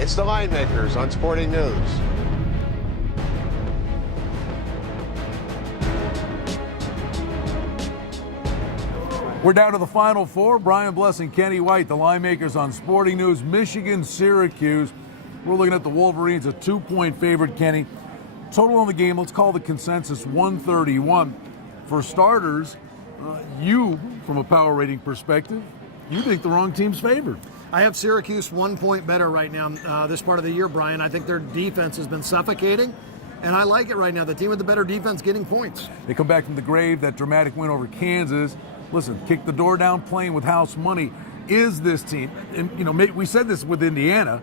It's the Linemakers on Sporting News. We're down to the Final Four. Brian and Kenny White, the Linemakers on Sporting News. Michigan, Syracuse. We're looking at the Wolverines, a 2-point favorite, Kenny. Total on the game, let's call the consensus 131. For starters, you, from a power rating perspective, you think the wrong team's favored. I have Syracuse 1 point better right now this part of the year, Brian. I think their defense has been suffocating, and I like it right now. The team with the better defense getting points. They come back from the grave, that dramatic win over Kansas. Listen, kick the door down playing with house money. Is this team, and we said this with Indiana,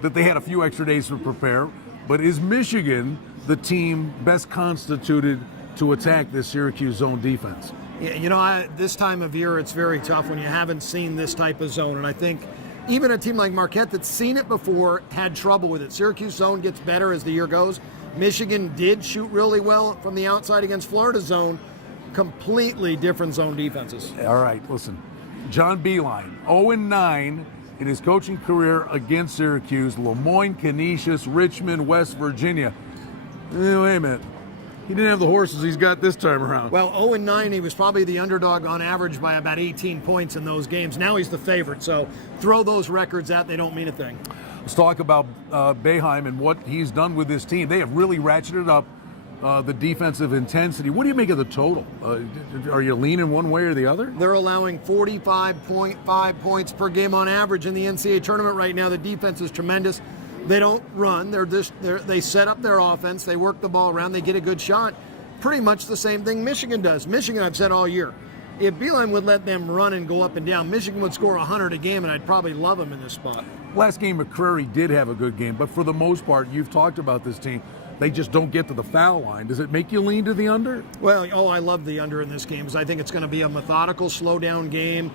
that they had a few extra days to prepare, but is Michigan the team best constituted to attack this Syracuse zone defense? Yeah, this time of year it's very tough when you haven't seen this type of zone, and I think even a team like Marquette that's seen it before had trouble with it. Syracuse zone gets better as the year goes. Michigan did shoot really well from the outside against Florida zone. Completely different zone defenses. All right, listen. John Beilein, 0-9 in his coaching career against Syracuse, Lemoyne, Canisius, Richmond, West Virginia. Wait a minute. He didn't have the horses he's got this time around. Well, 0-9, he was probably the underdog on average by about 18 points in those games. Now he's the favorite, so throw those records out. They don't mean a thing. Let's talk about Boeheim and what he's done with this team. They have really ratcheted up the defensive intensity. What do you make of the total? Are you leaning one way or the other? They're allowing 45.5 points per game on average in the NCAA tournament right now. The defense is tremendous. They don't run. They set up their offense. They work the ball around. They get a good shot. Pretty much the same thing Michigan does. Michigan, I've said all year, if Beilein would let them run and go up and down, Michigan would score 100 a game, and I'd probably love them in this spot. Last game, McCrary did have a good game, but for the most part, you've talked about this team. They just don't get to the foul line. Does it make you lean to the under? Well, I love the under in this game because I think it's going to be a methodical, slow-down game.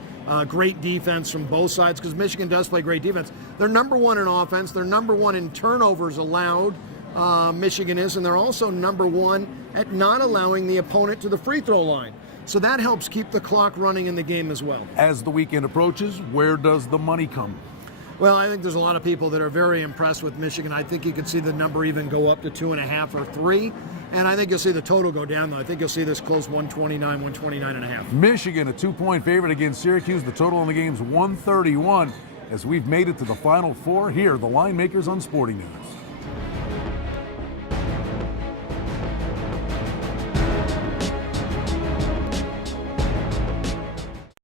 Great defense from both sides because Michigan does play great defense. They're number one in offense. They're number one in turnovers allowed, Michigan is, and they're also number one at not allowing the opponent to the free throw line. So that helps keep the clock running in the game as well. As the weekend approaches, where does the money come? Well, I think there's a lot of people that are very impressed with Michigan. I think you could see the number even go up to 2.5 or 3. And I think you'll see the total go down, though. I think you'll see this close 129.5. Michigan, a 2-point favorite against Syracuse. The total in the game is 131. As we've made it to the Final Four here, the Linemakers on Sporting News.